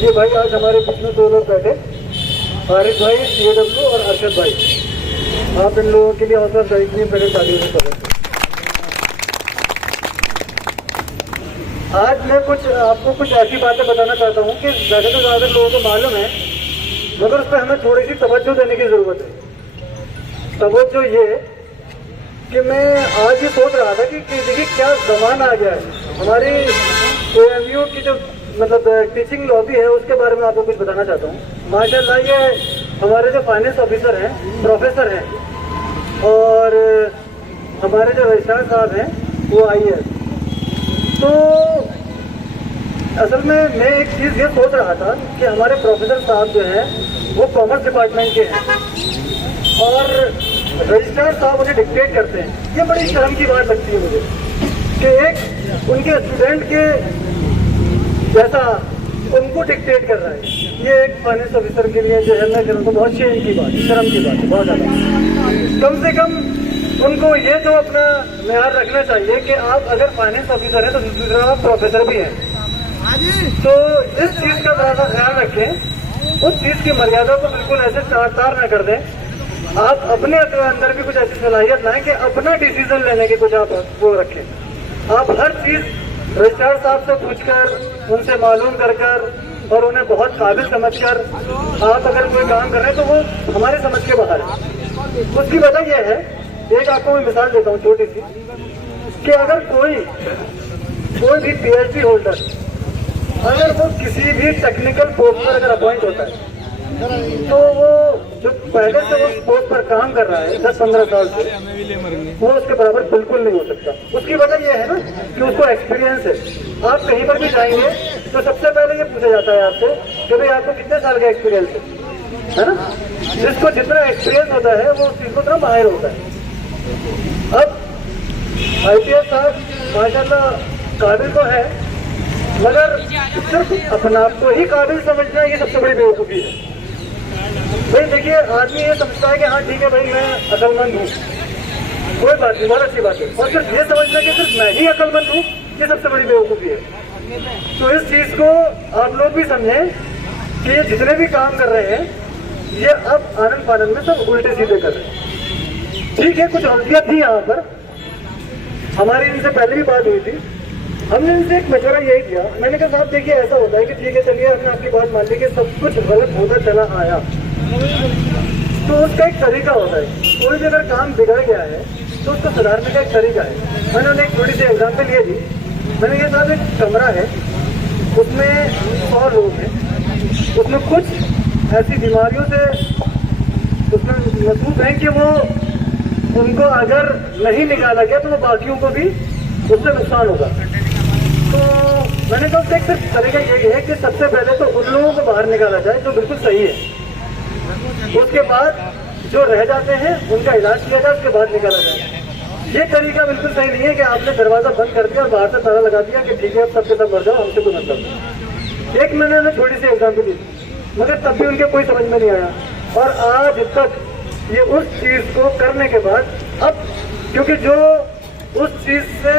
देखिए भाई, आज हमारे बीच में 2 लोग बैठे, फारिक भाई CAW और अरशद भाई। आप इन लोगों के लिए हौसला अफजाई के लिए पहले तालियों से कर रहे हैं। आज मैं आपको कुछ ऐसी बातें बताना चाहता हूँ कि वैसे तो ज़्यादा लोगों को मालूम है, मगर उस पर हमें थोड़ी सी तवज्जो देने की ज़रूरत है। तवज्जो ये कि मैं आज ये सोच रहा था कि देखिए क्या ज़माना आ गया है। हमारी AMU की जो मतलब टीचिंग लॉबी है, उसके बारे में आपको कुछ बताना चाहता हूँ। माशाल्लाह ये हमारे जो फाइनेंस ऑफिसर हैं, प्रोफेसर हैं, और हमारे जो रजिस्ट्रार साहब हैं वो IAS। तो असल में मैं एक चीज़ ये सोच रहा था कि हमारे प्रोफेसर साहब जो हैं वो कॉमर्स डिपार्टमेंट के हैं और रजिस्ट्रार साहब उन्हें डिक्टेट करते हैं। ये बड़ी शर्म की बात लगती है मुझे कि एक उनके स्टूडेंट के जैसा उनको डिक्टेट कर रहा है। ये एक फाइनेंस ऑफिसर के लिए जो है, मैं कहूँ तो बहुत शेम की बात, शर्म की बात है बहुत ज़्यादा। कम से कम उनको ये तो अपना म्यार रखना चाहिए कि आप अगर फाइनेंस ऑफिसर हैं तो दूसरा आप प्रोफेसर भी हैं। तो इस चीज़ का ज़्यादा ख्याल रखें, उस चीज़ की मर्यादा को बिल्कुल ऐसे तार न कर दें। आप अपने अंदर भी कुछ ऐसी सलाहियत लाएं कि अपना डिसीजन लेने के कुछ आप वो रखें। आप हर चीज़ रजिस्ट्रार साहब से पूछकर, उनसे मालूम कर और उन्हें बहुत काबिल समझकर आप अगर कोई काम कर रहे हैं तो वो हमारे समझ के बाहर है। उसकी वजह यह है, एक आपको मैं मिसाल देता हूँ छोटी सी, कि अगर कोई भी PhD होल्डर अगर वो किसी भी टेक्निकल पोस्ट पर अगर अपॉइंट होता है तो वो जो पहले से उस पोस्ट पर काम कर रहा है 10-15 साल से, वो उसके बराबर बिल्कुल नहीं हो सकता। उसकी वजह यह है ना कि उसको एक्सपीरियंस है। आप कहीं पर भी जाएंगे तो सबसे पहले ये पूछा जाता है आपसे कि भाई आपको कितने साल का एक्सपीरियंस है ना। जिसको जितना एक्सपीरियंस होता है वो उस चीज़ को उतना माहिर होता है। अब IPS साहब माशाल्लाह काबिल तो है, मगर सिर्फ अपना आप को ही काबिल समझना ये सबसे बड़ी बेवकूफ़ी है। भाई देखिए, आदमी ये समझता है कि हाँ ठीक है भाई मैं अक्लमंद हूँ, कोई बात नहीं, बहुत अच्छी बात है, और सिर्फ ये समझना कि सिर्फ मैं ही अक्लमंद हूँ, ये सबसे बड़ी बेवकूफ़ी है। तो इस चीज़ को आप लोग भी समझें कि ये जितने भी काम कर रहे हैं ये अब आनंद फानंद में सब उल्टे सीधे कर रहे हैं। ठीक है, कुछ गलतियाँ थी यहाँ पर, हमारी इनसे पहले भी बात हुई थी। हमने इनसे एक मशवरा यही दिया, मैंने कहा साहब देखिए ऐसा होता है कि ठीक है चलिए हमने आपकी बात मान ली कि सब कुछ गलत होता चला आया, तो उसका एक तरीका होता है। कोई भी अगर काम बिगड़ गया है तो उसको सुधारने का एक तरीका है। मैंने उन्हें एक छोटी सी एग्जाम्पल ये दी, मैंने कहा साहब एक कमरा है, उसमें 100 लोग हैं, उसमें कुछ ऐसी बीमारियों से उसमें मसरूफ हैं कि वो उनको अगर नहीं निकाला गया तो वो बाकियों को भी उससे नुकसान होगा। तो मैंने कहा उसका एक सिर्फ तरीका यही है कि सबसे पहले तो उन लोगों को बाहर निकाला जाए जो बिल्कुल सही है, उसके बाद जो रह जाते हैं उनका इलाज किया जाए, उसके बाद निकाला जाए। ये तरीका बिल्कुल सही नहीं है कि आपने दरवाजा बंद कर दिया और बाहर से ताला लगा दिया कि ठीक है अब सबके सब मर जाओ, हमसे कोई मतलब नहीं। एक मैंने उन्हें छोटी सी एग्जाम्पल दी, मगर तब भी उनके कोई समझ में नहीं आया। और आज तक ये उस चीज़ को करने के बाद अब क्योंकि जो उस चीज़ से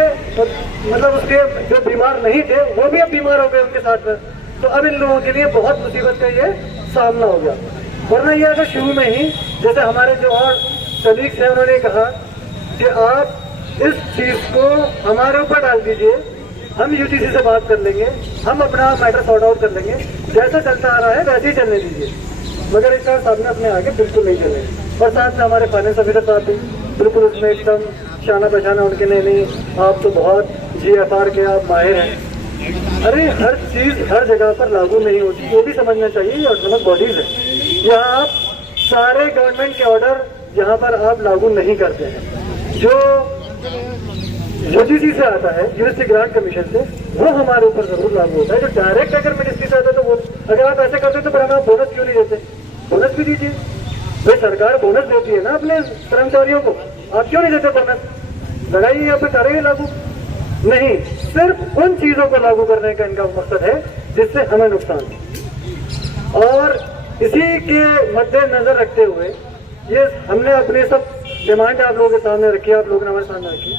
मतलब उसके जो बीमार नहीं थे वो भी अब बीमार हो गए उनके साथ में, तो अब इन लोगों के लिए बहुत मुसीबत का ये सामना हो गया। वरना ये अगर शुरू में ही जैसे हमारे जो और कलीग्स हैं उन्होंने कहा कि आप इस चीज़ को हमारे ऊपर डाल दीजिए, हम UGC से बात कर लेंगे, हम अपना मैटर सॉर्ट आउट कर लेंगे, जैसा चलता आ रहा है वैसे ही चलने दीजिए। मगर इसका सामने अपने आगे बिल्कुल नहीं चले। और साथ में हमारे फाइनेंस ऑफिसर साहब भी बिल्कुल उसमें एकदम शाना पहचाना उनके, नहीं आप तो बहुत GFR के आप माहिर हैं। अरे हर चीज़ हर जगह पर लागू नहीं होती, ये भी समझना चाहिए। ये ऑटोनोमस बॉडीज़ है, यहाँ आप सारे गवर्नमेंट के ऑर्डर यहाँ पर आप लागू नहीं करते हैं। जो UGC से आता है, यूनिवर्सिटी ग्रांट कमीशन से, वो हमारे ऊपर जरूर लागू होता है। जो डायरेक्ट अगर मिनिस्ट्री से आता है तो वो अगर आप ऐसे करते तो फिर हमें आप बोनस क्यों नहीं देते? बोनस भी दीजिए भाई, सरकार बोनस देती है ना अपने कर्मचारियों को, आप क्यों नहीं देते बोनस? लगाइए या फिर करेंगे लागू। नहीं, सिर्फ उन चीजों को लागू करने का इनका मकसद है जिससे हमें नुकसान हो। और इसी के मद्देनजर रखते हुए ये हमने अपने सब डिमांड आप लोगों के सामने रखी, आप लोगों ने हमारे सामने रखी,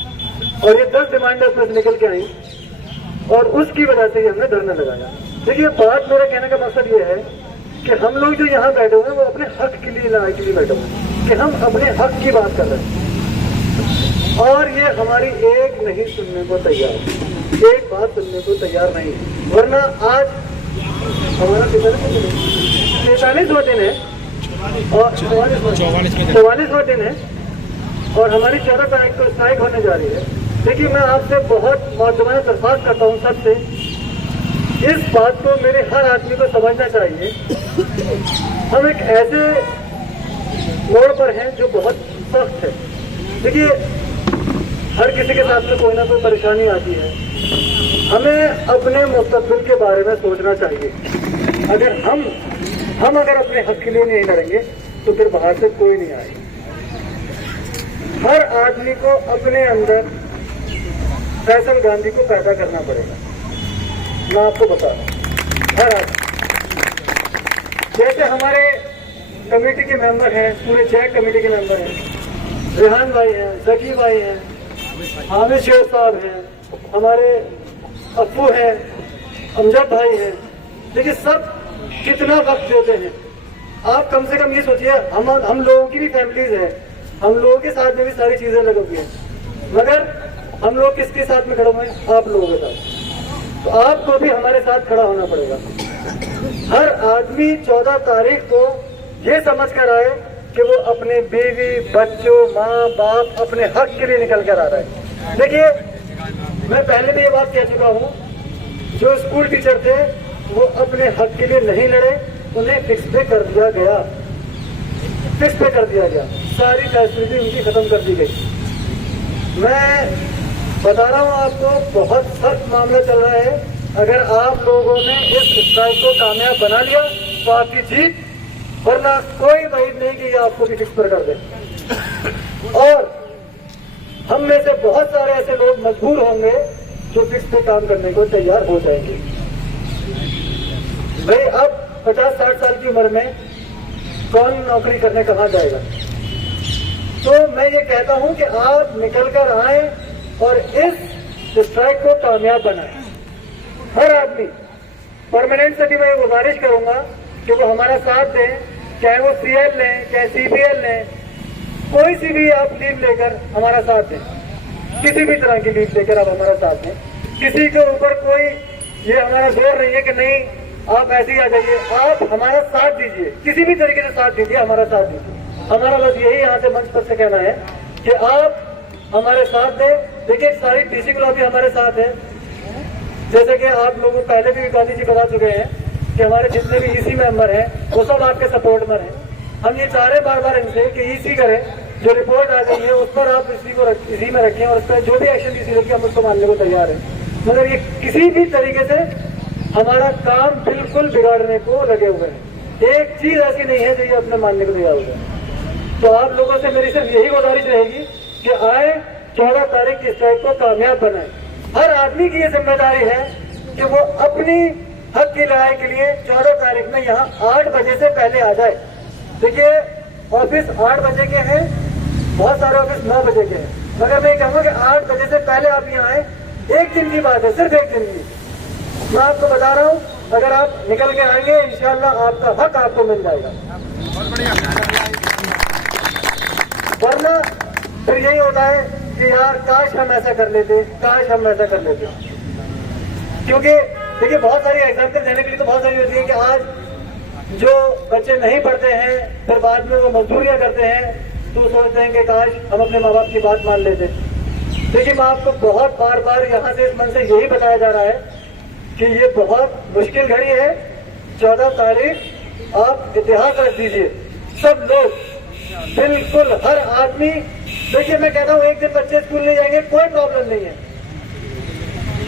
और ये 10 डिमांड उसमें से निकल के आई और उसकी वजह से ही हमने धरना लगाया। देखिए बात मेरा कहने का मकसद ये है कि हम लोग जो यहाँ बैठे हुए हैं वो अपने हक के लिए लड़ाई के लिए बैठे हुए हैं कि हम अपने हक की बात कर रहे हैं और ये हमारी एक नहीं सुनने को तैयार, एक बात सुनने को तैयार नहीं। वरना आज हमारा 43वां दिन है और 44वां दिन है और हमारी 14 तारीख को स्ट्राइक होने जा रही है। देखिए मैं आपसे बहुत मौजूदा दरख्वास्त करता हूँ सबसे, इस बात को मेरे हर आदमी को समझना चाहिए। हम एक ऐसे मोड़ पर हैं जो बहुत सख्त है। देखिए हर किसी के साथ में कोई ना कोई परेशानी आती है, हमें अपने मुस्तकबिल के बारे में सोचना चाहिए। अगर हम अगर अपने हक के लिए नहीं लड़ेंगे तो फिर बाहर से कोई नहीं आएगा। हर आदमी को अपने अंदर फैसल गांधी को पैदा करना पड़ेगा। मैं आपको बता रहा हूँ, हर आदमी, जैसे हमारे कमेटी के मेंबर हैं, पूरे जैक कमेटी के मेंबर हैं, रेहान भाई हैं, जकी भाई हैं, हामिद शेख साहब हैं, हमारे अप्पू हैं, अमजद भाई हैं। देखिए सब कितना वक्त देते हैं। आप कम से कम ये सोचिए, हम लोगों की भी फैमिलीज है, हम लोगों के साथ में भी सारी चीजें लगी हुई हैं, मगर हम लोग किसके साथ में खड़े हुए हैं? आप लोगों के साथ। तो आपको भी हमारे साथ खड़ा होना पड़ेगा। हर आदमी 14 तारीख को ये समझ कर आए कि वो अपने बीवी, बच्चों, माँ बाप अपने हक के लिए निकल कर आ रहा है। देखिए मैं पहले भी ये बात कह चुका हूँ, जो स्कूल टीचर थे वो अपने हक के लिए नहीं लड़े, उन्हें फिक्स पे कर दिया गया, फिक्स पे कर दिया गया, सारी फैसिलिटी उनकी खत्म कर दी गई। मैं बता रहा हूँ आपको, बहुत सख्त मामला चल रहा है। अगर आप लोगों ने इस स्ट्राइक को कामयाब बना लिया तो आपकी जीत, वरना कोई उम्मीद नहीं कि ये आपको भी फिक्स पर कर दे। और हम में से बहुत सारे ऐसे लोग मजबूर होंगे जो फिक्स पे काम करने को तैयार हो जाएंगे। भाई अब 50-60 साल की उम्र में कौन नौकरी करने कहाँ जाएगा? तो मैं ये कहता हूँ कि आप निकल कर आए और इस स्ट्राइक को कामयाब बनाए। हर आदमी, परमानेंट से भी मैं गुजारिश करूंगा कि वो हमारा साथ दें, चाहे वो सीएल लें, चाहे सीपीएल लें, कोई सी भी आप लीव लेकर हमारा साथ दें, किसी भी तरह की लीव लेकर आप हमारा साथ दें। किसी के ऊपर कोई ये हमारा जोर नहीं है कि नहीं आप ऐसे ही आ जाइए, आप हमारा साथ दीजिए, किसी भी तरीके से साथ दीजिए, हमारा साथ दीजिए। हमारा बस यही यहाँ से मंच पर से कहना है कि आप हमारे साथ दें। देखिए सारी टीचिंग लॉबी हमारे साथ है, जैसे कि आप लोगों को पहले भी गांधी जी बता चुके हैं कि हमारे जितने भी ईसी मेंबर हैं वो सब आपके सपोर्ट में हैं। हम ये चाह रहे बार बार इनसे कि ईसी करें, जो रिपोर्ट आ गई है उस पर आप इसी में रखें और उस पर जो भी एक्शन ईसी लेके हम उसको मानने को तैयार हैं। मगर ये किसी भी तरीके से हमारा काम बिल्कुल बिगाड़ने को लगे हुए हैं। एक चीज ऐसी नहीं है जो ये अपने मानने को तैयार हुए हैं। तो आप लोगों से मेरी सिर्फ यही गुजारिश रहेगी कि आए 14 तारीख की स्ट्राइक को कामयाब बनाए। हर आदमी की ये जिम्मेदारी है कि वो अपनी हक की लड़ाई के लिए 14 तारीख में यहाँ 8 बजे से पहले आ जाए। देखिए ऑफिस 8 बजे के हैं, बहुत सारे ऑफिस 9 बजे के हैं, मगर मैं कहूँगा कि 8 बजे से पहले आप यहाँ आए। एक दिन की बात है, सिर्फ एक दिन की। मैं आपको बता रहा हूँ, अगर आप निकल के आएंगे इंशाल्लाह आपका हक आपको मिल जाएगा। वरना फिर यही होता है कि यार काश हम ऐसा कर लेते, काश हम ऐसा कर लेते। क्योंकि देखिए बहुत सारी एग्जाम्पल देने के लिए तो बहुत सारी होती है कि आज जो बच्चे नहीं पढ़ते हैं फिर बाद में वो मजदूरियां करते हैं, तो सोचते हैं कि काश हम अपने माँ बाप की बात मान लेते। देखिए मैं आपको बहुत बार बार यहाँ से इस मन से यही बताया जा रहा है कि ये बहुत मुश्किल घड़ी है। 14 तारीख आप इतिहास रख दीजिए, सब लोग, बिल्कुल हर आदमी। देखिए मैं कहता हूँ एक दिन बच्चे स्कूल नहीं जाएंगे कोई प्रॉब्लम नहीं है,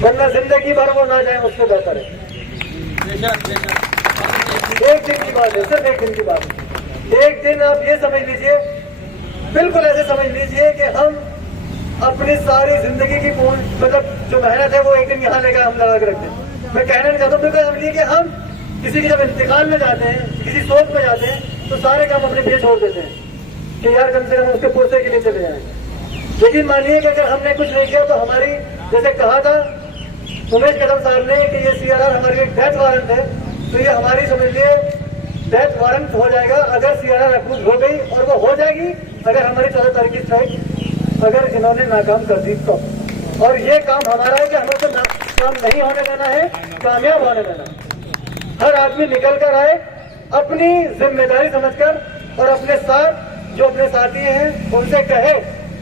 वरना जिंदगी भर वो ना जाए उससे बेहतर है। एक दिन की बात है, सिर्फ एक दिन की बात है। एक दिन आप ये समझ लीजिए, बिल्कुल ऐसे समझ लीजिए कि हम अपनी सारी जिंदगी की मतलब जो मेहनत है वो एक दिन यहाँ लेकर हम लगा के रखते हैं। मैं कहना नहीं चाहता हूँ, बिल्कुल समझिए कि हम किसी की जब इंतकाल में जाते हैं, किसी सोच में जाते हैं, तो सारे काम अपने पीछे छोड़ देते हैं कि यार कम से कम उसके पुरसे के लिए चले जाएं। लेकिन मानिए कि अगर हमने कुछ नहीं किया तो हमारी, जैसे कहा था उमेश कदम साहब ने कि ये सीआरआर हमारे लिए डेथ वारंट है, तो ये हमारी समझ लिए डेथ वारंट हो जाएगा अगर सीआरआर अप्रूव हो गई, और वो हो जाएगी अगर हमारी 14 तारीख की स्ट्राइक अगर इन्होंने नाकाम कर दी तो। और ये काम हमारा है कि हमें तो काम नहीं होने देना है, कामयाब होने देना है। हर आदमी निकल कर आए अपनी जिम्मेदारी समझकर, और अपने साथ जो अपने साथी हैं उनसे कहे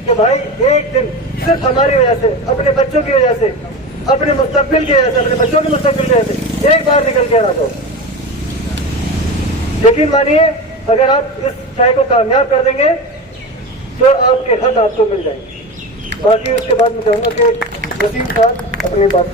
कि भाई एक दिन सिर्फ हमारी वजह से, अपने बच्चों की वजह से, अपने मुस्तकबिल की वजह से, अपने बच्चों के मुस्तकबिल की वजह से एक बार निकल के आना दो। यकीन मानिए अगर आप इस चाय को कामयाब कर देंगे तो आपके हक आपको मिल जाएंगे। बाकी उसके बाद मैं चाहूंगा कि वसीम साहब अपनी बात